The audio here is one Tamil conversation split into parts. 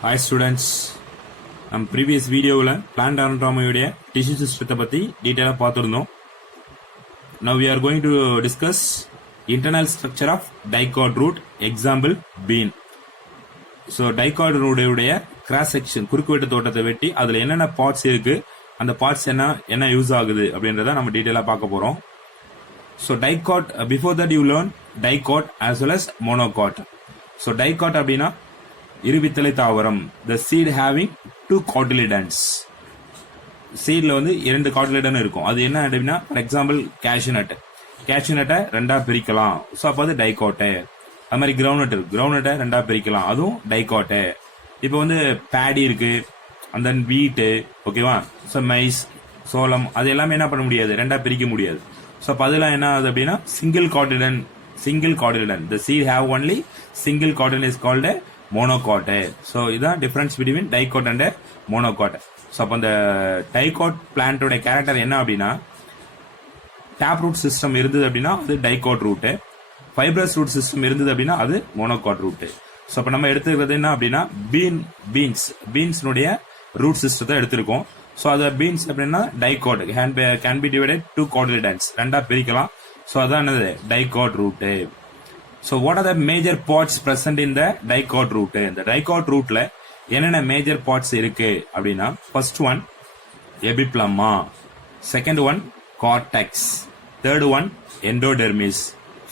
Hi students, நம்ம previous வீடியோவில் plant anatomy tissue system பற்றி டீட்டெயிலாக பார்த்துருந்தோம். Now we are going to discuss internal structure of dicot root, example bean. So dicot root உடைய cross section குறுக்கு வெட்டு தோட்டத்தை வெட்டி அதில் என்னென்ன parts இருக்கு, அந்த parts என்ன யூஸ் ஆகுது அப்படின்றத நம்ம டீட்டெயிலாக பார்க்க போகிறோம். So dicot, before that you learn dicot as well as monocot. So dicot அப்படின்னா இருவித்தலை தாவரம், the seed having two cotyledons. சீட்ல வந்து இரண்டு காட்டிலிடன் இருக்கும். அது என்ன அப்படின்னா ஃபார் எக்ஸாம்பிள் கேஷ்யூநட்டை ரெண்டா பிரிக்கலாம். ஸோ அப்போ அது டைகாட்டை. அது மாதிரி கிரவுண்ட்நட்டை ரெண்டா பிரிக்கலாம், அதுவும் டைகாட்டை. இப்போ வந்து பேடி இருக்கு, அந்த வீட்டு, ஓகேவா. ஸோ மைஸ், சோளம், அது எல்லாமே என்ன பண்ண முடியாது, ரெண்டா பிரிக்க முடியாது. ஸோ அப்போ அதெல்லாம் என்ன ஆகுது அப்படின்னா single cotyledon. The seed have only single cotyledon is called a monocot. So இதான் difference between dicot and monocot. So அப்போ அந்த டைகாட் பிளான்டோட கேரக்டர் என்ன அப்படின்னா டேப் ரூட் சிஸ்டம் இருந்தது அப்படின்னா அது dicot root, fibrous root system இருந்தது அப்படின்னா அது மோனோகாட் ரூட்டு. ஸோ அப்போ நம்ம எடுத்துக்கிறது என்ன அப்படின்னா பீன்ஸ்னுடைய ரூட் சிஸ்டத்தை எடுத்திருக்கோம். ஸோ அது பீன்ஸ் அப்படின்னா dicot can be divided two cotyledons, ரெண்டா பிரிக்கலாம். ஸோ அதான் என்னது dicot root. So what are the major parts present in the dicot root? இந்த dicot rootல என்னென்ன major parts இருக்கு அப்படின்னா first one epiplumma, second one cortex, third one endodermis,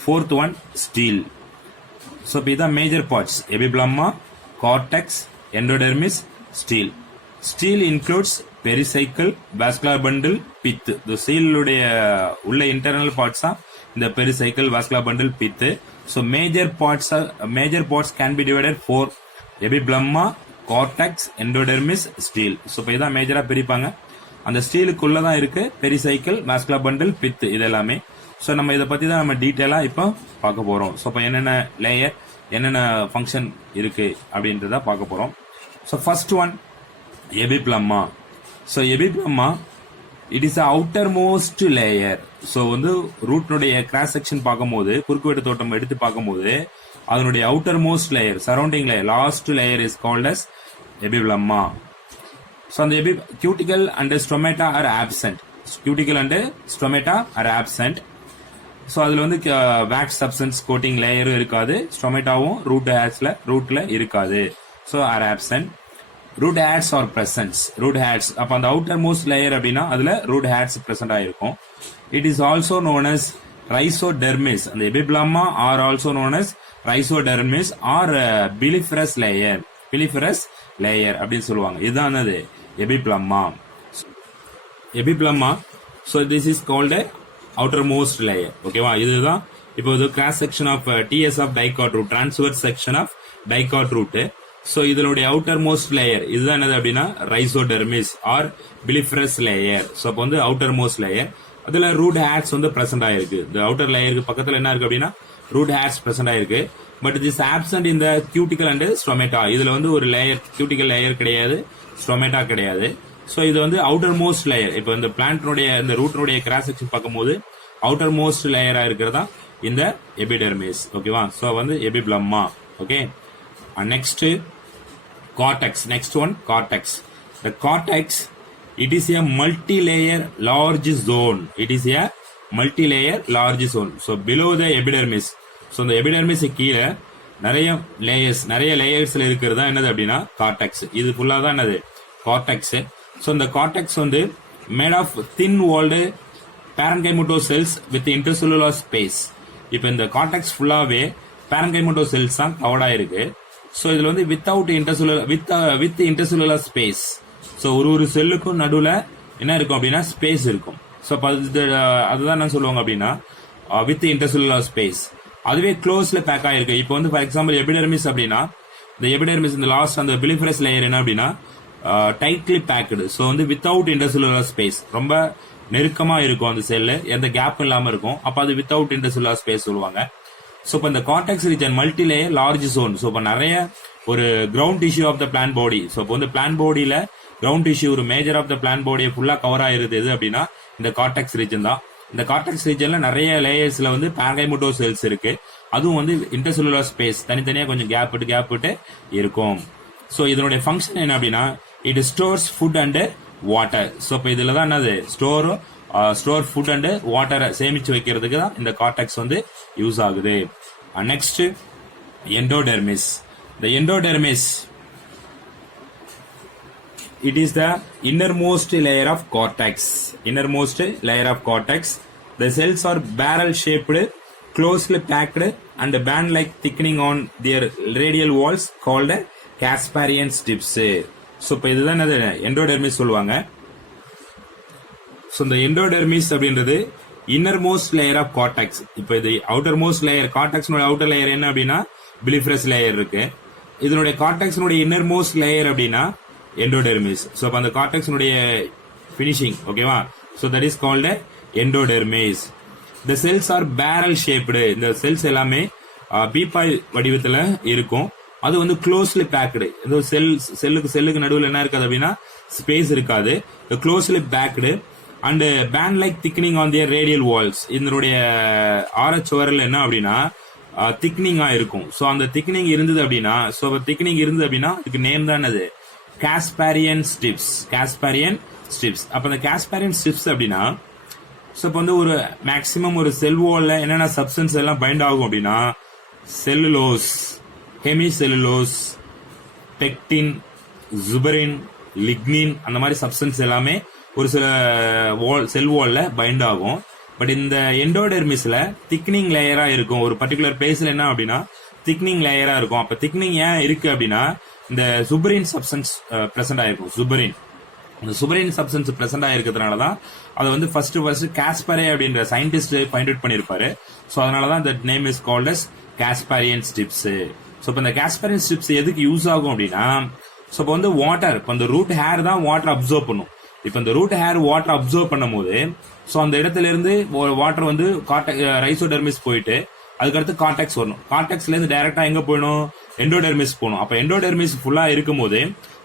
fourth one stele. So இதான் major parts epiplumma, cortex, endodermis, stele. Stele includes pericycle, vascular bundle, pith. The stele உடைய உள்ள internal parts தான் இந்த pericycle, vascular bundle, pith. So major parts can be divided for epiplumma, cortex, endodermis, stele. So இப்போ இதான் மேஜரா பிரிப்பாங்க. அந்த ஸ்டீலுக்குள்ள தான் இருக்கு பெரிசைக்கிள், வாஸ்குலர் பண்டில், பித், இது எல்லாமே. ஸோ நம்ம இதை பத்தி தான் நம்ம டீட்டெயிலா இப்போ பார்க்க போறோம். ஸோ இப்போ என்னென்ன லேயர், என்னென்ன ஃபங்க்ஷன் இருக்கு அப்படின்றத பார்க்க போறோம். So first one epiblema. So epiblema it is outer most layer. So வந்து ரூட்னுடைய கிராஸ் செக்ஷன் பார்க்கும்போது, குறுக்குவெட்டு தோட்டம் எடுத்து பார்க்கும்போது அதனுடைய outer most layer, surrounding layer, last layer is called as epiblema. So அந்த cuticle and stomata are absent. Cuticle and stomata are absent. So அதுல வந்து வேக்ஸ் சப்ஸ்டன்ஸ் கோட்டிங் லேயரும் இருக்காது, ஸ்டொமேட்டாவும் ரூட்ல இருக்காது. So are absent. Root hairs are presence. Root hairs அப்ப அந்த அவுட்டர் மோஸ்ட் லேயர் அப்படின்னா அதுல ரூட் ஹேட்ஸ் பிரசன்ட் ஆயிருக்கும். It is also known as rhizodermis. அந்த epiblema are also known as rhizodermis or piliferous layer அப்படின்னு சொல்லுவாங்க. இதுதான் அது epiblema. So this is called outer most layer. ஓகேவா. இதுதான் இப்போ cross section of TS of dicot root, transverse section of dicot root. So இதனுடைய அவுட்டர் மோஸ்ட் லேயர் இதுதான் என்னது அப்படின்னா rhizodermis or piliferous layer. So அப்போ வந்து அவுட்டர் மோஸ்ட் லேயர், அதுல ரூட் ஹேட்ஸ் வந்து பிரசன்ட் ஆயிருக்கு. இந்த அவுட்டர் லேயருக்கு பக்கத்துல என்ன இருக்கு அப்படின்னா ரூட் ஹேட்ஸ் பிரசன்ட் ஆயிருக்கு. பட் இட் இஸ் ஆப்சென்ட் இந்த கியூட்டிகல் அண்ட் ஸ்டொமேட்டா. இதுல வந்து ஒரு லேயர், கியூட்டிகல் லேயர் கிடையாது, ஸ்டொமேட்டா கிடையாது. சோ இது வந்து அவுட்டர் மோஸ்ட் லேயர். இப்போ இந்த பிளான்ட்னுடைய இந்த ரூட்னுடைய கிராஸ் செக்ஷன் பார்க்கும்போது அவுட்டர் மோஸ்ட் லேயரா இருக்கிறதா இந்த எபிடெர்மிஸ். ஓகேவா. சோ வந்து epiblema. Okay. Next cortex. Next one, cortex. The cortex, it is a multi-layer large zone. So below the epidermis. So the epidermis கீழ நிறைய லேயர்ஸ்ல இருக்கிறதா என்னது அப்படின்னா cortex. இது ஃபுல்லா தான் என்னது cortex. So இந்த cortex வந்து made of thin walled parenchymatous cells with intercellular space. இப்போ இந்த cortex ஃபுல்லாவே parenchymatous cells தான் கவர்ட் ஆயிருக்கு. சோ இதுல வந்து வித் இன்டர்செல்லுலர் ஸ்பேஸ். சோ ஒரு செல்லுக்கும் நடுவுல என்ன இருக்கும் அப்படின்னா ஸ்பேஸ் இருக்கும். சோ அதுதான் என்ன சொல்லுவாங்க அப்படின்னா வித் இன்டர்செல்லுலர் ஸ்பேஸ். அதுவே க்ளோஸ்ல பேக் ஆயிருக்கு. இப்போ வந்து ஃபார் எக்ஸாம்பிள் எபிடெர்மிஸ் அப்படின்னா இந்த எபிடெர்மிஸ் இந்த லாஸ்ட் அந்த பிலிஃபரஸ் லேயர் என்ன அப்படின்னா டைட்லி பேக்டு. சோ வந்து வித்தவுட் இன்டர்செல்லுலர் ஸ்பேஸ், ரொம்ப நெருக்கமா இருக்கும் அந்த செல்லு, எந்த கேப் இல்லாம இருக்கும். அப்ப அது வித்தவுட் இன்டர்செல்லுலர் ஸ்பேஸ் சொல்லுவாங்க. ஸோ இப்போ இந்த cortex region multi layer large zone. So இப்போ நிறைய ஒரு ground tissue of the plant body. So இப்போ வந்து பிளான் பாடியில கிரவுண்ட் டிஷ்யூ ஒரு மேஜர் ஆஃப் த பிளான் பாடியை ஃபுல்லா கவர் ஆயிருது எது அப்படின்னா இந்த கார்டெக்ஸ் ரீஜன் தான். இந்த கார்டெக்ஸ் ரீஜன்ல நிறைய லேயர்ஸ்ல வந்து பாரகைமோட்டோ செல்ஸ் இருக்கு. அதுவும் வந்து இன்டர்செல்லுலர் ஸ்பேஸ் தனித்தனியா கொஞ்சம் கேப் விட்டு இருக்கும். ஸோ இதனுடைய ஃபங்க்ஷன் என்ன அப்படின்னா it stores food and water. So இப்போ இதுல தான் என்னது ஸ்டோர் ஃபுட் அண்ட் வாட்டரை சேமிச்சு வைக்கிறதுக்கு தான் இந்த கார்டெக்ஸ் வந்து யூஸ் ஆகுது. Next endodermis. The endodermis, it is the innermost layer of cortex. Innermost layer of cortex. The cells are barrel shaped, closely packed and band like thickening on their radial walls called Casparian strips. So இப்போ இதுதான் எண்டோடெர்மிஸ் சொல்லுவாங்க. ஸோ இந்த எண்டோடெர்மிஸ் அப்படின்றது இன்னர்மோஸ்ட் லேயர் ஆஃப் கார்டெக்ஸ். இப்போ இது அவுட்டர் மோஸ்ட் லேயர், கார்டெக்ஸ்னோட அவுட்டர் லேயர் என்ன அப்படின்னா பிலிஃபரஸ் லேயர் இருக்கு. இதனுடைய கார்டெக்ஸ்னுடைய இன்னர் மோஸ்ட் லேயர் அப்படின்னா எண்டோடெர்மிஸ். ஸோ அப்போ அந்த கார்டெக்ஸ்னுடைய ஃபினிஷிங் ஓகேவா. So that is called endodermis. The cells are barrel shaped. இந்த செல்ஸ் எல்லாமே பீப்பாய் வடிவத்தில் இருக்கும். அது வந்து க்ளோஸ்லி பேக்டு. இந்த செல்லுக்கு நடுவில் என்ன இருக்காது அப்படின்னா ஸ்பேஸ் இருக்காது. Closely packed and band like thickening on their radial walls. இதனுடைய ஆரச்சுவரில் என்ன அப்படின்னா திக்னிங்கா இருக்கும். ஸோ அந்த திக்னிங் இருந்தது அப்படின்னா இதுக்கு நேம் தான் அது காஸ்பாரியன் ஸ்ட்ரிப்ஸ். Casparian strips. அப்ப அந்த காஸ்பாரியன் ஸ்ட்ரிப்ஸ் அப்படின்னா ஸோ இப்போ வந்து ஒரு மேக்சிமம் ஒரு செல் வால்ல என்னென்ன சப்ஸ்டன்ஸ் எல்லாம் பைண்ட் ஆகும் அப்படின்னா cellulose, hemicellulose, pectin, suberin, lignin அந்த மாதிரி சப்ஸ்டன்ஸ் எல்லாமே ஒரு சில செல் வால்ல பைண்ட் ஆகும். பட் இந்த எண்டோடெர்மிஸ்ல திக்னிங் லேயரா இருக்கும். ஒரு பர்டிகுலர் பிளேஸ்ல என்ன அப்படின்னா திக்னிங் லேயரா இருக்கும். அப்ப திக்னிங் ஏன் இருக்கு அப்படின்னா இந்த சுபரின் சப்ஸ்டன்ஸ் பிரசன்ட் ஆயிருக்கும். இந்த சுபரின் சப்ஸ்டன்ஸ் பிரசன்ட் ஆயிருக்கிறதுனால தான் அதை வந்து ஃபர்ஸ்ட் காஸ்பரே அப்படின்ற சயின்டிஸ்ட் ஃபைண்ட் அவுட் பண்ணிருப்பாரு. ஸோ அதனாலதான் இந்த name is called as Casparian strips. So இப்போ இந்த காஸ்பாரியன் ஸ்ட்ரிப்ஸ் எதுக்கு யூஸ் ஆகும் அப்படின்னா ஸோ இப்போ வந்து வாட்டர், இப்போ இந்த ரூட் ஹேர் தான் வாட்டர் அப்சர்வ் பண்ணும். இப்போ இந்த ரூட் ஹேர் வாட்டர் அப்சர்வ் பண்ணும் போது ஸோ அந்த இடத்துல இருந்து வாட்டர் வந்து ரைசோடெர்மிஸ் போயிட்டு அதுக்கடுத்து கார்டெக்ஸ் வரணும். கார்டெக்ஸ்ல இருந்து டைரக்டா எங்க போயிடும், எண்டோடெர்மிஸ் போகணும். அப்ப எண்டோடெர்மிஸ் ஃபுல்லா இருக்கும் போது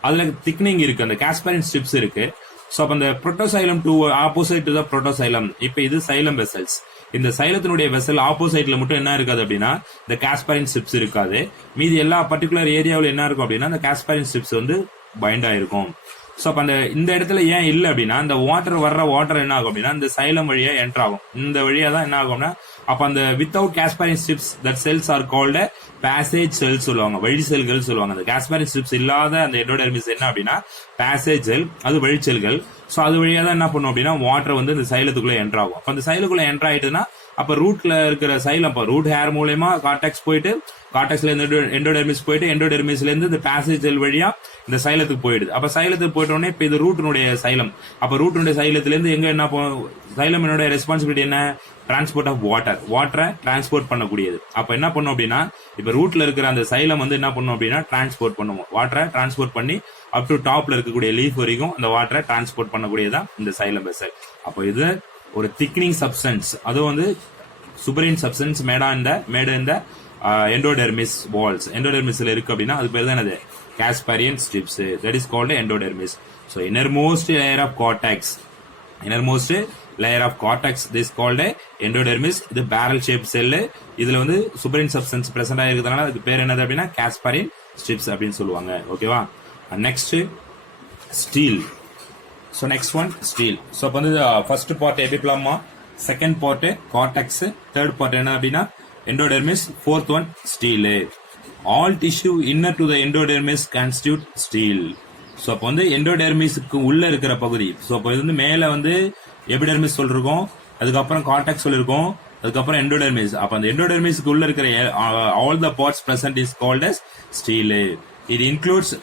அதுல திக்னிங் இருக்கு, அந்த காஸ்பாரியன் ஸ்ட்ரிப்ஸ் இருக்கு. ஸோ அப்ப அந்த protoxylem to opposite to the protoxylem. இப்போ இது சைலம் வெசல்ஸ். இந்த சைலத்தினுடைய வெசல் ஆப்போசைட்ல மட்டும் என்ன இருக்காது அப்படின்னா இந்த காஸ்பாரியன் ஸ்ட்ரிப்ஸ் இருக்காது. மீதி எல்லா பர்டிகுலர் ஏரியாவில் என்ன இருக்கும் அப்படின்னா இந்த காஸ்பாரியன் ஸ்ட்ரிப்ஸ் வந்து பைண்ட் ஆயிருக்கும். ஸோ அப்ப இந்த இடத்துல ஏன் இல்லை அப்படின்னா இந்த வர்ற வாட்டர் என்ன ஆகும் அப்படின்னா இந்த சைலம் வழியா என்டர் ஆகும். இந்த வழியா தான் என்ன ஆகும்னா அப்ப அந்த without Casparian strips that cells are called passage cells சொல்லுவாங்க, வழி செல்கள் சொல்லுவாங்க. அந்த காஸ்பாரியன் ஸ்ட்ரிப்ஸ் இல்லாத அந்த எண்டோடெர்மிஸ் என்ன அப்படின்னா பேசேஜ் செல், அது வழிச்செல்கள். ஸோ அது வழியா தான் என்ன பண்ணும் அப்படின்னா வாட்டர் வந்து இந்த சைலத்துக்குள்ள என்டர் ஆகும். அப்ப அந்த சைலுக்குள்ள என்டர் ஆயிட்டுன்னா அப்ப ரூட்ல இருக்கிற சைலம் ரூட் ஹேர் மூலமா கார்டெக்ஸ் போயிட்டு கார்டெக்ஸ்ல இருந்து எண்டோடெர்மிஸ் போயிட்டு எண்டோடெர்மிஸ்ல இருந்து இந்த பேசேஜ் செல் வழியா இந்த சைலத்துக்கு போயிடுது. அப்ப சைலத்துக்கு போயிட்ட உடனே இப்ப இது ரூட்டினுடைய சைலம். அப்ப ரூட்டினுடைய சைலத்துல இருந்து எங்க என்ன சைலம் என்னோட ரெஸ்பான்சிபிலிட்டி என்ன, டிரான்ஸ்போர்ட் ஆஃப் வாட்டரை டிரான்ஸ்போர்ட் பண்ணக்கூடியது. அப்ப என்ன பண்ணும் அப்படின்னா இப்ப ரூட்ல இருக்கிற அந்த சைலம் வந்து என்ன பண்ணும் அப்படின்னா டிரான்ஸ்போர்ட் பண்ணுவோம், வாட்டரை டிரான்ஸ்போர்ட் பண்ணி அப் டு டாப்ல இருக்கக்கூடிய லீஃப் வரைக்கும் அந்த வாட்டரை டிரான்ஸ்போர்ட் பண்ணக்கூடியதான் இந்த சைலம் வெசல். அப்போ இது ஒரு திக்னிங் சப்ஸ்டன்ஸ், அது வந்து சுபரின் சப்ஸ்டன்ஸ் மேட் இந்த எண்டோடெர்மிஸ் வால்ஸ். எண்டோடெர்மிஸ்ல இருக்கு அப்படின்னா அது பேர் தான் என்னது Casparian strips. That is called endodermis. So innermost layer of cortex, innermost layer of cortex this called endodermis. இது பேரல் ஷேப் செல்லு. இதுல வந்து சுபரின் சப்ஸ்டன்ஸ் பிரசன்ட் ஆயிருக்கிறதுனால அதுக்கு பேர் என்னது அப்படின்னா காஸ்பாரியன் ஸ்ட்ரிப்ஸ் அப்படின்னு சொல்லுவாங்க. ஓகேவா. Next stele. So next one stele. So அப்போ வந்து first part epiblema, second part cortex, third part என்ன அப்படின்னா endodermis, fourth one stele. All tissue inner to the endodermis constitute stele. So அப்போ வந்து எண்டோடெர்மிஸ்க்கு உள்ள இருக்கிற பகுதி. ஸோ அப்போ இது வந்து மேல வந்து எபிடெர்மிஸ் சொல்லிருக்கோம், அதுக்கப்புறம் கார்டெக்ஸ் சொல்லிருக்கோம், அதுக்கப்புறம் எண்டோடெர்மிஸ். அப்ப அந்த எண்டோடெர்மிஸ்க்கு உள்ள இருக்கிற all the parts present is called as stele. இது includes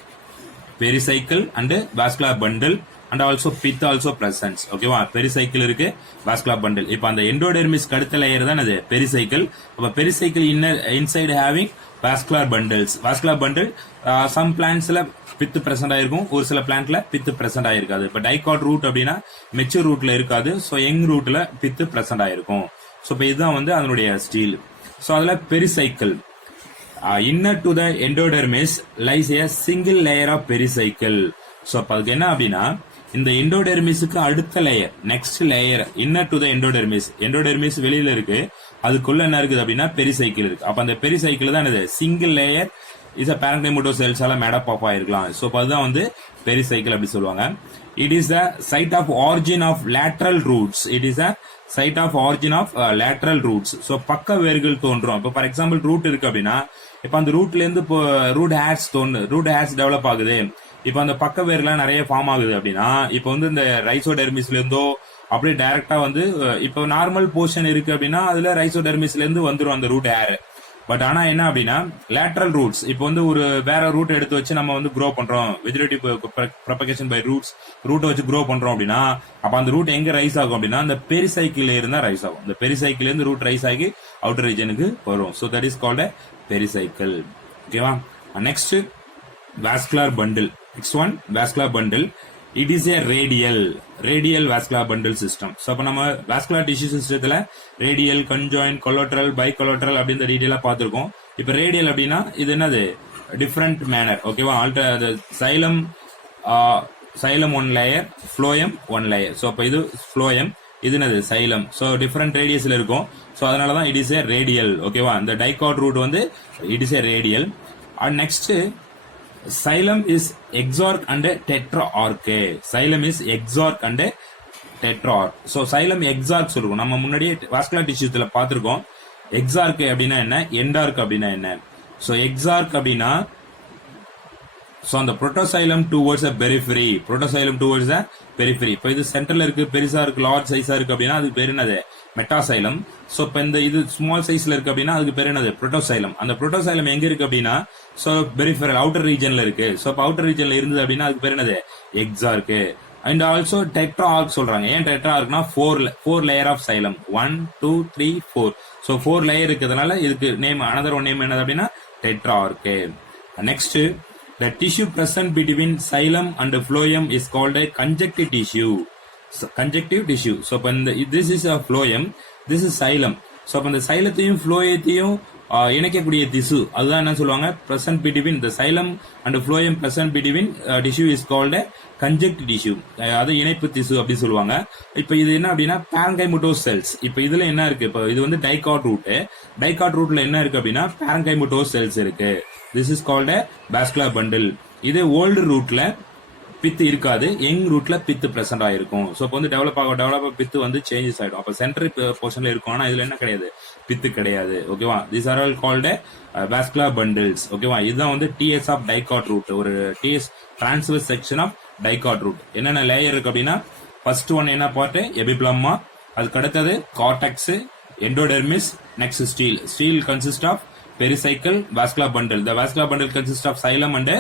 pericycle and vascular bundle and also pith also presents. ஓகேவா. பெரிசைக்கிள் இருக்கு, வாஸ்குலர் பண்டில். இப்ப அந்த எண்டோடெர்மிஸ் அடுத்த லேயர் தான் அது பெரிசைக்கிள். அப்ப pericycle inside having vascular bundles. Vascular bundle some பிளான்ட்ஸ்ல பித்து பிரசன்ட் ஆயிருக்கும், ஒரு சில பிளான்ட்ல பித்து பிரசன்ட் ஆயிருக்காது. இப்ப டைகாட் ரூட் அப்படின்னா மெச்சூர் ரூட்ல இருக்காது. ஸோ யங் ரூட்ல பித்து பிரசன்ட் ஆயிருக்கும். ஸோ இப்ப இதுதான் வந்து அதனுடைய ஸ்டீல். ஸோ அதுல pericycle inner to the endodermis lies a single layer of pericycle. So அப்ப அதுக்கு என்ன அப்படின்னா இந்த எண்டோடெர்மிஸுக்கு அடுத்த layer, next layer inner to the endodermis. Endodermis வெளியில இருக்கு, அதுக்குள்ள என்ன இருக்குது அப்படின்னா பெரிசைக்கிள் இருக்கு. அப்ப அந்த பெரிசைக்கிள் தான் என்னது single layer is a parenchymatous செல்ஸால மேடப் ஆஃப் ஆயிருக்கலாம். ஸோ அதுதான் வந்து பெரிசைக்கிள் அப்படி சொல்லுவாங்க. It is the site of origin of lateral roots. It is a site of origin of lateral roots. So பக்க வேர்கள் தோன்றும். இப்போ ஃபார் எக்ஸாம்பிள் ரூட் இருக்கு அப்படின்னா இப்போ அந்த ரூட்ல இருந்து இப்போ ரூட் ஹேர்ஸ் டெவலப் ஆகுது. இப்போ அந்த பக்க வேர்லாம் நிறைய ஃபார்ம் ஆகுது அப்படின்னா இப்போ வந்து இந்த ரைசோடெர்மிஸ்ல இருந்தோ அப்படியே டைரக்டா வந்து இப்போ நார்மல் போர்ஷன் இருக்கு அப்படின்னா அதுல ரைசோடெர்மிஸ்ல இருந்து வந்துரும் அந்த ரூட் ஹேர். பட் ஆனா என்ன அப்படின்னா லேட்ரல் ரூட்ஸ் இப்போ வந்து ஒரு வேற ரூட் எடுத்து வச்சு நம்ம வந்து க்ரோ பண்றோம், வெஜிடேட்டிவ் ப்ரொபகேஷன் பை ரூட்டை வச்சு க்ரோ பண்றோம் அப்படின்னா அப்ப அந்த ரூட் எங்க ரைஸ் ஆகும் அப்படின்னா அந்த பெரிசைக்கிள் இருந்தா ரைஸ் ஆகும். இந்த பெரிசைக்கிள் இருந்து ரூட் ரைஸ் ஆகி அவுட்டர் ரீஜனுக்கு வரும். So that is called pericycle. ஓகேவா? Next vascular bundle. Next one vascular bundle. It is a radial vascular bundle system. So அப்போ நம்ம வாஸ்குலர் டிஷ்யூ சிஸ்டத்துல radial, conjoint, collateral, bicollateral அப்படின்னு டீட்டெயிலா பார்த்திருக்கோம். இப்போ ரேடியல் அப்படின்னா இது என்னது டிஃப்ரெண்ட் மேனர். ஓகேவா? Xylem one layer, phloem one layer. So அப்போ இது ஃப்ளோயம், இது என்னது சைலம். ஸோ டிஃப்ரெண்ட் ரேடியஸ்ல இருக்கும். ஸோ அதனாலதான் இட் இஸ் ஏ ரேடியல். ஓகேவா? இந்த டைகாட் ரூட் வந்து it is a radial. And next xylem is exarch and tetrarch. Xylem is exarch and tetrarch. So xylem exarch சொல்லுவோம். நம்ம முன்னாடியே வாஸ்குலர் டிஷ்யூஸ்ல பார்த்திருக்கோம். exarch அப்படின்னா என்ன, endarch அப்படின்னா என்ன. So exarch அப்படின்னா so அந்த protoxylem towards a periphery, protoxylem towards a periphery. இப்போ இது சென்டர்ல இருக்கு, பெருசா இருக்கு, லார்ஜ் சைஸா இருக்கு அப்படின்னா அதுக்கு பேர் என்னது மெட்டாசைலம். சோ இப்ப இந்த இது ஸ்மால் சைஸ்ல இருக்கு அப்படின்னா அதுக்கு பேர் என்னது புரோட்டோசைலம். அந்த புரோட்டோசைலம் எங்க இருக்கு அப்படின்னா சோ பெரிஃபெரல் அவுட்டர் ரீஜன்ல இருக்கு. சோ இப்ப அவுட்டர் ரீஜன்ல இருந்தது அப்படின்னா அதுக்கு பேர் என்னது எக்ஸார்க். அண்ட் ஆல்சோ டெட்ராஆர்க் சொல்றாங்க. ஏன் டெட்ராஆர்க்னா 4 layer of xylem, 1 2 3 4. So 4 layer இருக்கிறதுனால இதுக்கு நேம் அனதர் ஒன் நேம் என்னது அப்படின்னா tetrarch. Next the tissue present between xylem and phloem is called a conjunctive tissue. Conjunctive tissue. So this is a phloem, this is xylem. So அந்த சைலத்தையும் phloயத்தையும் இணைக்கக்கூடிய திசு அதுதான் என்ன சொல்லுவாங்க present between the xylem and phloem present between tissue is called a conjunctive tissue. அது இணைப்பு திசு அப்படி சொல்லுவாங்க. இப்போ இது என்ன அப்படின்னா parenchymatous cells. இப்போ இதுல என்ன இருக்கு, இப்போ இது வந்து டைகாட் ரூட்ல என்ன இருக்கு அப்படின்னா parenchymatous cells இருக்கு. This is called a vascular bundle. இது ஓல்டு ரூட்ல பித்து இருக்காது, யங் ரூட்ல பித்து பிரசன்ட் ஆயிருக்கும். சோ இப்போ வந்து டெவலப் பித்து வந்து சேஞ்சஸ் ஆயிடும். அப்ப சென்ட்ரல் போர்ஷன்ல இருக்கும், ஆனா இதுல என்ன கிடையாது, பித்து கிடையாது. ஓகேவா? these are all called vascular bundles. ஓகேவா? இதுதான் வந்து TS ஆஃப் டைகாட் ரூட், ஒரு TS transverse section of dicot root. என்னென்ன லேயர் இருக்கு அப்படின்னா ஃபர்ஸ்ட் ஒன் என்ன பார்ட் எபிப்ளமா, அதுக்கு அடுத்தது cortex, endodermis, next stele consist of pericycle, vascular bundle. The vascular bundle consists of xylem and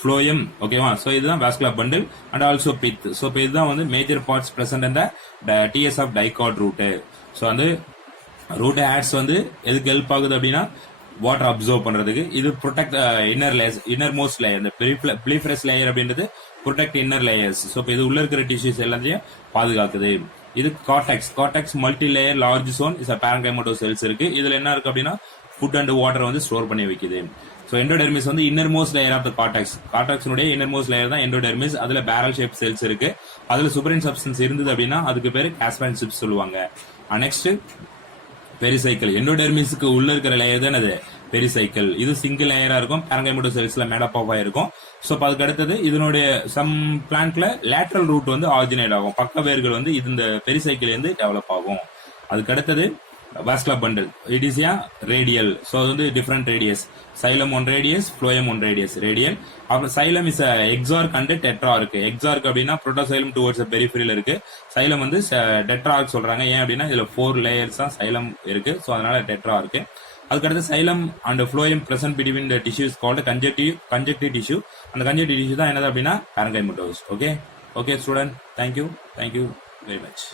phloem. ஓகேவா? சோ இதுதான் vascular bundle and also pith. So இப்போ இதுதான் வந்து major parts present in the TS of dicot root. So அந்த ரூட் ஹேர்ஸ் வந்து எதுக்கு ஹெல்ப் ஆகுது அப்படின்னா வாட்டர் அப்சர்வ் பண்றதுக்கு. இது ப்ரொடெக்ட் இன்னர் மோஸ்ட் லேயர், இந்த பிளிஃபரஸ் லேயர் அப்படின்றது ப்ரொடெக்ட் இன்னர் லேயர்ஸ். சோ இப்போ இது உள்ள இருக்கிற டிஷ்யூஸ் எல்லாத்தையும் பாதுகாக்குது. இது cortex multi layer large zone is parenchymatous cells இருக்கு. இதுல என்ன இருக்கு அப்படின்னா ஃபுட் அண்ட் வாட்டர் வந்து ஸ்டோர் பண்ணி வைக்குது. ஸோ எண்டோடெர்மிஸ் வந்து inner most layer of the கார்டெக்ஸ்னுடைய இன்னர் மோஸ்ட் லேயர் தான் எண்டோடெர்மிஸ். அதுல பேரல் ஷேப் செல்ஸ் இருக்கு. அதுல சூப்பரின் சப்ஸ்டன்ஸ் இருந்தது அப்படின்னா அதுக்கு பேரு காஸ்பரின் சிப்ஸ் சொல்லுவாங்க. Next pericycle. எண்டோடெர்மிஸ்க்கு உள்ள இருக்கிற லேயர் தான் அது பெரிசைக்கிள். இது சிங்கிள் லேயரா இருக்கும், parenchymatous செல்ஸ்ல மேடப் ஆஃப் ஆயிருக்கும். ஸோ அதுக்கு அடுத்தது இதனுடைய சம் பிளான்ட்ல லேட்ரல் ரூட் வந்து ஆரிஜினேட் ஆகும், பக்க வேர்கள் வந்து இது இந்த பெரிசைக்கிள் இருந்து டெவலப் ஆகும். அதுக்கு அடுத்தது vascular bundle. It is a radial. So அது வந்து different radius. Xylem one radius, phloem one radius. Radial. அப்புறம் xylem is a exarch and tetrarch. Exarch அப்படின்னா protoxylem towards the peripheral இருக்கு. xylem வந்து tetrarch சொல்றாங்க. ஏன் அப்படின்னா இதுல 4 layers தான் xylem இருக்கு. So அதனால tetrarch. அதுக்கு அடுத்து xylem and phloem present between the tissue is called conjunctive tissue. அந்த conjunctive tissue தான் என்னது அப்படின்னா parenchymatous. Okay student, thank you very much.